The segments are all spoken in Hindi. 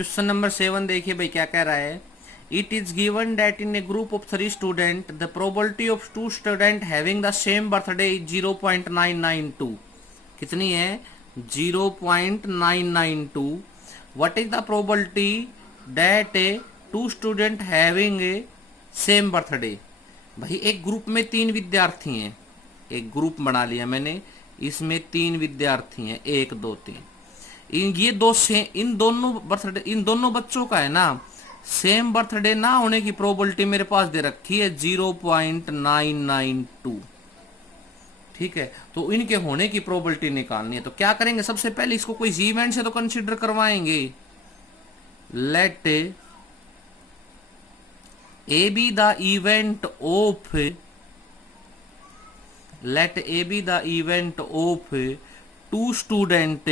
क्वेश्चन नंबर 7 देखिए भाई क्या कह रहा है। It is given that in A group of 3 student the probability of 2 student having the same birthday is 0.992। कितनी है? 0.992। What is the probability that A 2 student having a same birthday. भाई एक ग्रुप में 3 विद्यार्थी हैं, एक ग्रुप बना लिया मैंने, इसमें 3 विद्यार्थी हैं, 1 2 3। इन दोनों बच्चों का है ना सेम बर्थडे ना होने की प्रोबेबिलिटी मेरे पास दे रखी है 0.992। ठीक है, तो इनके होने की प्रोबेबिलिटी निकालनी है। तो क्या करेंगे, सबसे पहले इसको कोई इवेंट से तो कंसीडर करवाएंगे। Let A B the event of two student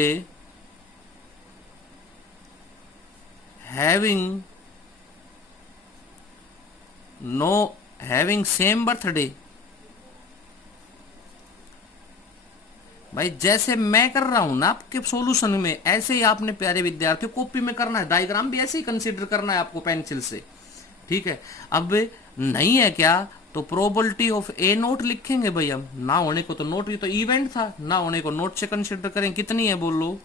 having same birthday। भाई जैसे मैं कर रहा हूं ना आपके सॉल्यूशन में, ऐसे ही आपने प्यारे विद्यार्थियों कॉपी में करना है। डायग्राम भी ऐसे ही कंसीडर करना है आपको पेंसिल से। ठीक है, अब नहीं है क्या तो प्रोबेबिलिटी ऑफ ए नोट लिखेंगे भाई हम। ना होने को तो नोट, ये तो इवेंट था, ना होने को नोट से कंसीडर करें। कितनी है बोलो?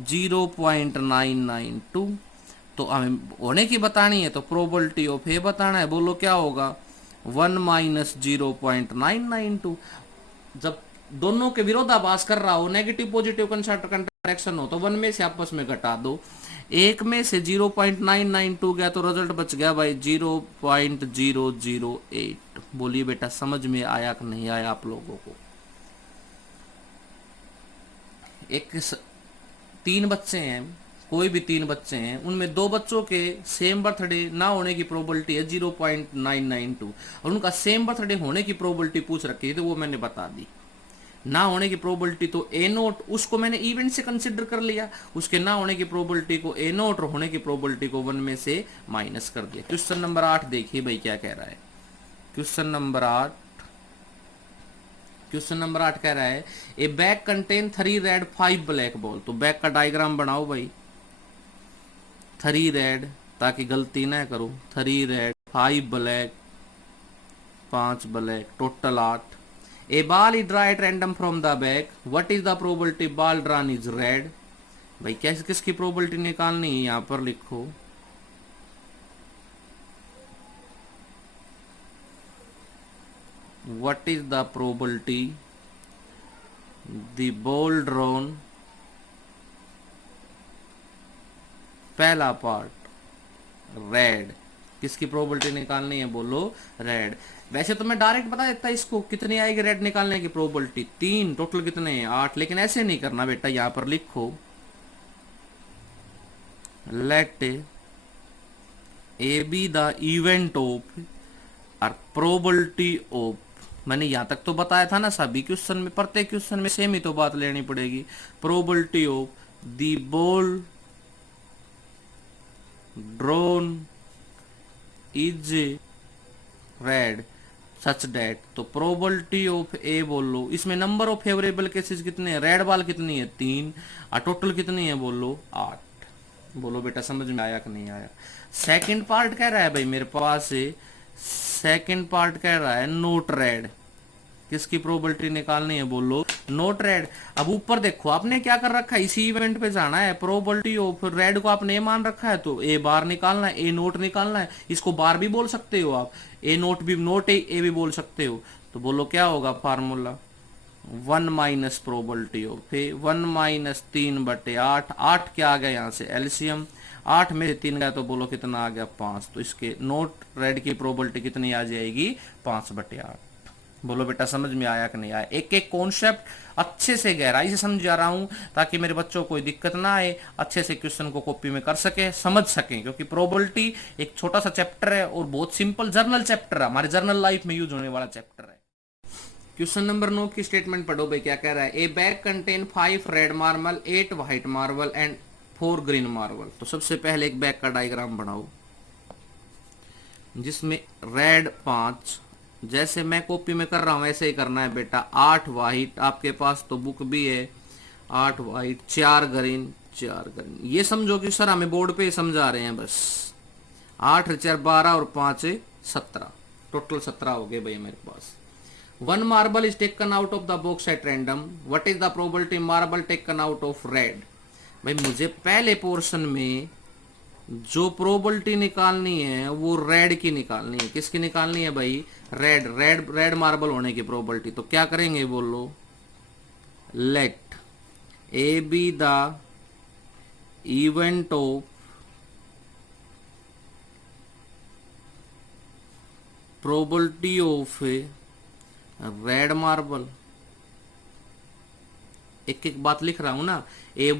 0.992। तो हमें होने की बतानी है तो प्रोबेबिलिटी ऑफ ए बताना है। बोलो क्या होगा? 1 माइनस 0.992। जब दोनों के विरोधाभास कर रहा हो, नेगेटिव पॉजिटिव कंट्रैक्शन हो, तो 1 में से आपस में घटा दो। एक में से 0.992 गया तो रिजल्ट बच गया भाई 0.008। बोलिए बेटा समझ में आया कि नहीं आया आप लोगों को? तीन बच्चे हैं, कोई भी 3 बच्चे हैं, उनमें 2 बच्चों के सेम बर्थडे ना होने की प्रोबेबिलिटी है 0.992 और उनका सेम बर्थडे होने की प्रोबेबिलिटी पूछ रखी है तो वो मैंने बता दी। ना होने की प्रोबेबिलिटी तो ए नोट, उसको मैंने इवेंट से कंसीडर कर लिया, उसके ना होने की प्रोबेबिलिटी को ए नोट और होने की प्रोबेबिलिटी को 1 में से माइनस कर दिया। क्वेश्चन नंबर 8 देखिए भाई क्या कह रहा है। क्वेश्चन नंबर 8 कह रहा है ए bag contain 3 red 5 black ball. तो बैग का डायग्राम बनाओ भाई। 3 रेड, ताकि गलती ना करो, 3 red 5 black 5 black, total 8। A ball is draw at random from the bag, what is the probability ball drawn is red. भाई कैसे किसकी प्रोबेबिलिटी निकालनी है, यहां पर लिखो। What is the probability the ball drawn, पहला पार्ट रेड, किसकी प्रोबेबिलिटी निकालनी है बोलो? रेड। वैसे तो मैं डायरेक्ट बता देता इसको कितनी आएगी रेड निकालने की प्रोबेबिलिटी, 3, टोटल कितने हैं 8, लेकिन ऐसे नहीं करना बेटा, यहां पर लिखो let A B the event of और प्रोबेबिलिटी ऑफ। मैंने यहां तक तो बताया था ना, सभी क्वेश्चन में, प्रत्येक क्वेश्चन में सेम ही तो बात लेनी पड़ेगी। Probability of the ball drone is red such that. तो प्रोबेबिलिटी ऑफ ए बोलो, इसमें नंबर ऑफ फेवरेबल केसेस कितने हैं? रेड बॉल कितनी है? 3, और टोटल कितनी है बोलो? 8। बोलो बेटा समझ में आया कि नहीं आया? सेकंड पार्ट कह रहा है भाई मेरे पास, सेकंड पार्ट कह रहा है नोट रेड, किसकी प्रोबेबिलिटी निकालनी है बोलो? Note red. अब ऊपर देखो आपने क्या कर रखा है, इसी इवेंट पे जाना है। प्रोबेबिलिटी ऑफ रेड को आपने ए मान रखा है तो ए बार निकालना है, ए नोट निकालना है। इसको बार भी बोल सकते हो आप, ए नोट भी, नोट ए भी बोल सकते हो। तो बोलो क्या होगा formula? 1 minus probability of A, 1 minus 3/8। 8 क्या आ गया यहाँ से एलसीएम, 8 में से 3 गया तो बोलो कितना आ गया? 5। तो इसके नोट रेड की प्रोबेबिलिटी कितनी आ जाएगी? 5/8। बोलो बेटा समझ में आया कि नहीं आया? एक एक कॉन्सेप्ट अच्छे से गहराई से समझा रहा हूं ताकि मेरे बच्चों को कोई दिक्कत ना आए, अच्छे से क्वेश्चन को कॉपी में कर सके, समझ सकें। क्योंकि प्रोबेबिलिटी एक छोटा सा चैप्टर है और बहुत सिंपल जर्नल चैप्टर है, हमारे जर्नल लाइफ में यूज होने वाला चैप्टर है। क्वेश्चन नंबर 9 की स्टेटमेंट पढ़ो भाई क्या कह रहा है। ए bag contain 5 red marble, 8 white marble and 4 green marble. तो सबसे पहले एक बैग का डायग्राम बनाओ जिसमें रेड 5, जैसे मैं कॉपी में कर रहा हूं ऐसे ही करना है बेटा। 8 व्हाइट, आपके पास तो बुक भी है, 8 व्हाइट, 4 ग्रीन, 4 करनी, ये समझो कि सर हमें बोर्ड पे समझा रहे हैं बस। 8 4 12 और 5 17, टोटल 17 हो गए भाई मेरे पास। 1 marble is taken out of the box at random, what is the probability marble taken out of red. भाई मुझे पहले पोर्शन में जो प्रोबेबिलिटी निकालनी है वो रेड की निकालनी है। किसकी निकालनी है भाई? रेड मार्बल होने की प्रोबेबिलिटी। तो क्या करेंगे बोलो? Let A B the event of probability of red marble. एक एक बात लिख रहा हूं ना। A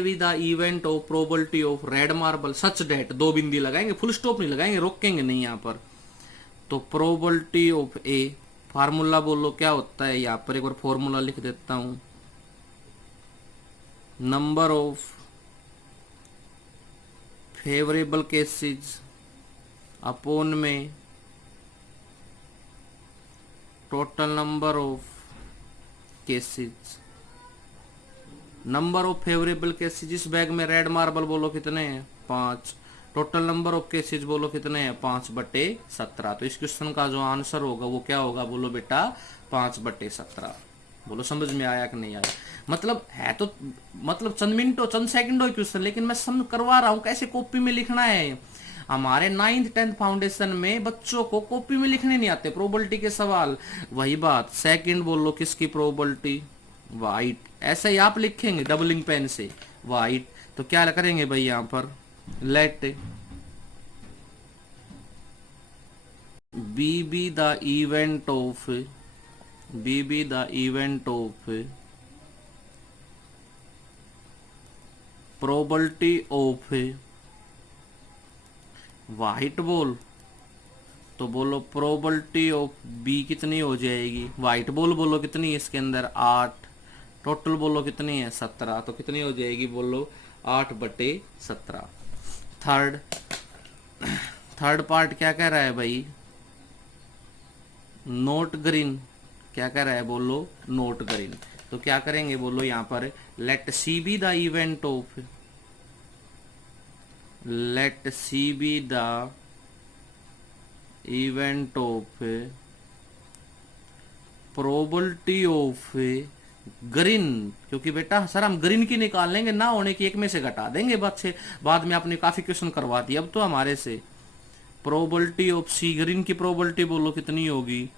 with the event of probability of red marble such that, 2 बिंदी लगाएंगे, फुल स्टॉप नहीं लगाएंगे, रोकेंगे नहीं यहां पर। तो प्रोबेबिलिटी ऑफ ए, फार्मूला बोलो क्या होता है? यहां पर एक बार फॉर्मूला लिख देता हूं। Number of favourable cases upon में total number of cases. Number of favourable cases, इस बैग में रेड मार्बल बोलो कितने हैं? 5। टोटल नंबर ऑफ केसेस बोलो कितने हैं? 5/17। तो इस क्वेश्चन का जो आंसर होगा वो क्या होगा बोलो बेटा? 5/17। बोलो समझ में आया कि नहीं आया? मतलब है तो मतलब चंद मिनटों चंद सेकंडों क्वेश्चन, लेकिन मैं समझ करवा रहा हूं कैसे कॉपी में लिखना है। हमारे 9th 10th फाउंडेशन में बच्चों को कॉपी में लिखने नहीं आते प्रोबेबिलिटी के सवाल। वही बात, सेकंड बोलो किसकी प्रोबेबिलिटी? वाइट। ऐसे ही आप लिखेंगे डबलिंग पेन से वाइट। तो क्या करेंगे भाई यहां पर? Let B the event of probability of white ball. तो बोलो प्रोबेबिलिटी ऑफ बी कितनी हो जाएगी? वाइट बॉल बोलो कितनी है इसके अंदर? 8। टोटल बोलो कितनी है? 17। तो कितनी हो जाएगी बोलो? 8/17। थर्ड पार्ट क्या कह रहा है भाई? Not green. क्या कह रहा है बोलो? Not green. तो क्या करेंगे बोलो यहां पर? Let C B the event of probability of green. क्योंकि बेटा सर हम ग्रीन की निकाल लेंगे, ना होने की एक में से घटा देंगे बाद में आपने काफी क्वेश्चन करवा दिया अब तो हमारे से। प्रोबेबिलिटी ऑफ सी, ग्रीन की प्रोबेबिलिटी बोलो कितनी होगी?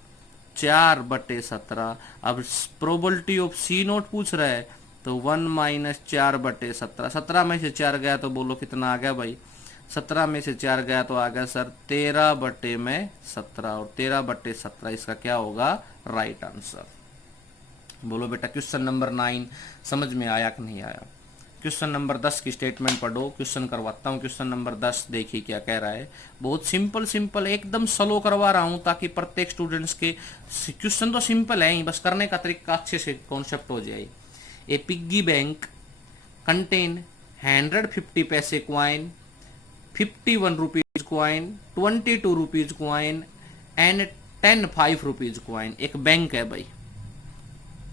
4/17। अब प्रोबेबिलिटी ऑफ सी नोट पूछ रहा है तो 1 - 4/17। 17 में से 4 गया तो बोलो कितना आ गया भाई? 17 में से 4 गया तो आ गया सर 13/17। और 13/17 इसका क्या होगा? Right answer. बोलो बेटा क्वेश्चन नंबर 9 समझ में आया कि नहीं आया? क्वेश्चन नंबर 10 की स्टेटमेंट पढ़ो। क्वेश्चन करवाता हूँ। क्वेश्चन नंबर 10 देखिए क्या कह रहा है। बहुत सिंपल एकदम स्लो करवा रहा हूँ ताकि प्रत्येक स्टूडेंट्स के क्वेश्चन तो सिंपल है ही, बस करने का तरीका अच्छे से कॉन्सेप्ट हो जाए। ए पिग्गी बैंक कंटेन 150 पैसे coin, 51 rupees coin, 22 rupees coin and 10 5 rupees coin. एक बैंक है भाई,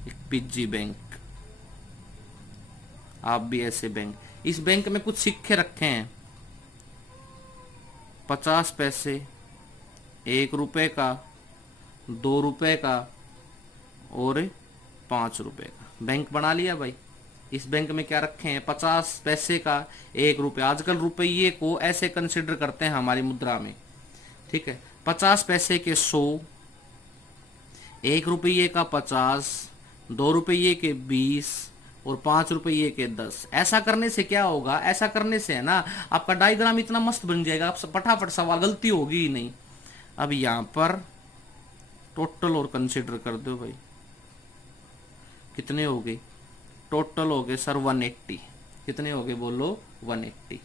एक पिग्गी बैंक। आप भी ऐसे बैंक, इस बैंक में कुछ सिक्के रखे हैं 50 पैसे, 1 रुपए का, 2 रुपए का और 5 रुपए का। बैंक बना लिया भाई। इस बैंक में क्या रखे हैं? 50 पैसे का, 1 रुपए। आजकल रुपये को ऐसे कंसिडर करते हैं हमारी मुद्रा में, ठीक है। 50 पैसे के 100, 1 रुपये का 50, 2 रुपये के 20 और 5 रुपये के 10। ऐसा करने से क्या होगा? ऐसा करने से है ना आपका डायग्राम इतना मस्त बन जाएगा, आप फटाफट सवाल, गलती होगी ही नहीं। अब यहां पर टोटल और कंसिडर कर दो भाई, कितने हो गए? टोटल हो गए सर 180। कितने हो गए बोलो? 180।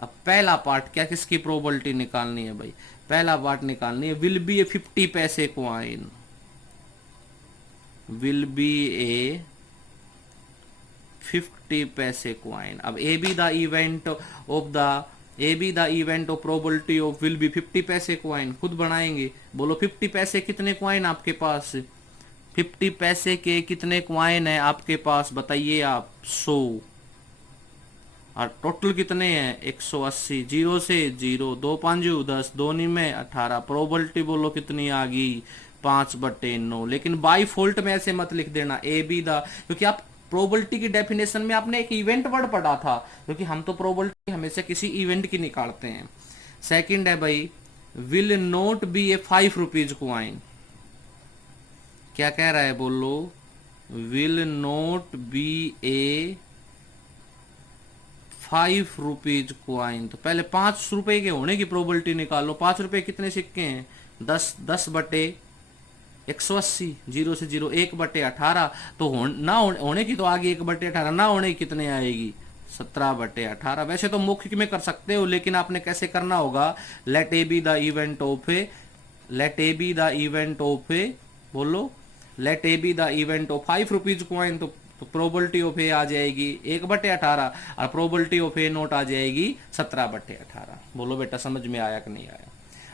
अब पहला पार्ट क्या, किसकी प्रोबेबिलिटी निकालनी है भाई? पहला पार्ट निकालनी है विल बी ए 50 पैसे क्वाइन, विल बी ए 50 पैसे क्वाइन। अब ए B the event of probability of will be 50 पैसे क्वाइन खुद बनाएंगे। बोलो 50 पैसे कितने क्वाइन आपके पास? 50 पैसे के कितने क्वाइन है आपके पास बताइए आप? 100। और टोटल कितने हैं 180, 0 से 0, 2 5 10, 2 में 18। प्रोबेबिलिटी बोलो कितनी आ गई 5/9। लेकिन बाई फोल्ट में ऐसे मत लिख देना ए बी द, क्योंकि आप प्रोबेबिलिटी की डेफिनेशन में आपने एक इवेंट वर्ड पढ़ा था, क्योंकि हम तो प्रोबेबिलिटी हमेशा किसी इवेंट की निकालते हैं। सेकंड है भाई will not be A 5 rupees coin. क्या कह रहा है बोलो, will not be A 5 rupees coin. तो पहले 5 रुपए के होने की प्रोबेबिलिटी निकालो। 5 रुपए कितने सिक्के हैं 10, 10/180, 0 से 0, 1/18। तो होने की तो आगे 1/18, ना होने की कितने आएगी 17/18। वैसे तो मुख्य में कर सकते हो, लेकिन आपने कैसे करना होगा, let A B the event of A, let A B the event of A, बोलो let A B the event of 5 rupees coin. तो प्रोबेबिलिटी ऑफ ए आ जाएगी 1/18 और प्रोबेबिलिटी ऑफ ए नोट आ जाएगी 17/18। बोलो बेटा समझ में आया कि नहीं आया।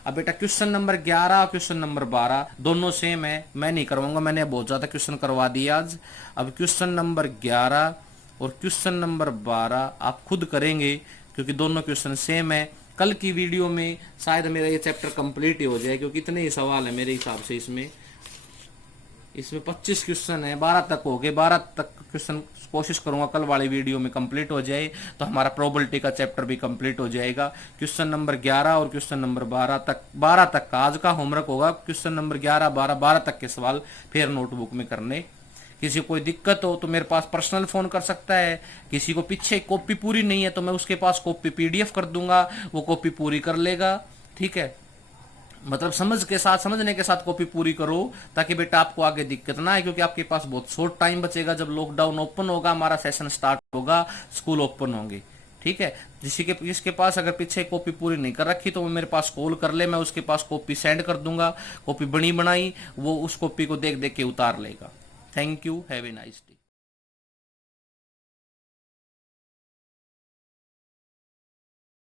अब बेटा क्वेश्चन नंबर 11 और क्वेश्चन नंबर 12 दोनों सेम है, मैं नहीं करवाऊंगा, मैंने बहुत ज्यादा क्वेश्चन करवा दिया आज। अब क्वेश्चन नंबर 11 और क्वेश्चन नंबर 12 आप खुद करेंगे, क्योंकि दोनों क्वेश्चन सेम है। कल की वीडियो में शायद मेरा ये चैप्टर कंप्लीट ही हो जाए, क्योंकि इतने ही सवाल है मेरे हिसाब से। इसमें 25 क्वेश्चन है, 12 तक हो गए, 12 तक क्वेश्चन कोशिश करूंगा कल वाली वीडियो में कंप्लीट हो जाए, तो हमारा प्रोबेबिलिटी का चैप्टर भी कंप्लीट हो जाएगा। क्वेश्चन नंबर 11 और क्वेश्चन नंबर 12 तक का आज का होमवर्क होगा। क्वेश्चन नंबर 11, 12 तक के सवाल फिर नोटबुक में करने। किसी को कोई दिक्कत हो तो मेरे पास पर्सनल फोन कर सकता है। किसी को पीछे कॉपी पूरी नहीं है तो मैं उसके पास कॉपी PDF कर दूंगा, वो कॉपी पूरी कर लेगा। ठीक है, मतलब समझने के साथ कॉपी पूरी करो, ताकि बेटा आपको आगे दिक्कत ना आए, क्योंकि आपके पास बहुत शॉर्ट टाइम बचेगा। जब लॉकडाउन ओपन होगा, हमारा सेशन स्टार्ट होगा, स्कूल ओपन होंगे। ठीक है, जिसके पास अगर पीछे कॉपी पूरी नहीं कर रखी तो वो मेरे पास कॉल कर ले, मैं उसके पास कॉपी सेंड कर दूंगा। कॉपी बनी बनाई वो उस कॉपी को देख देख के उतार लेगा। Thank you, have a nice day.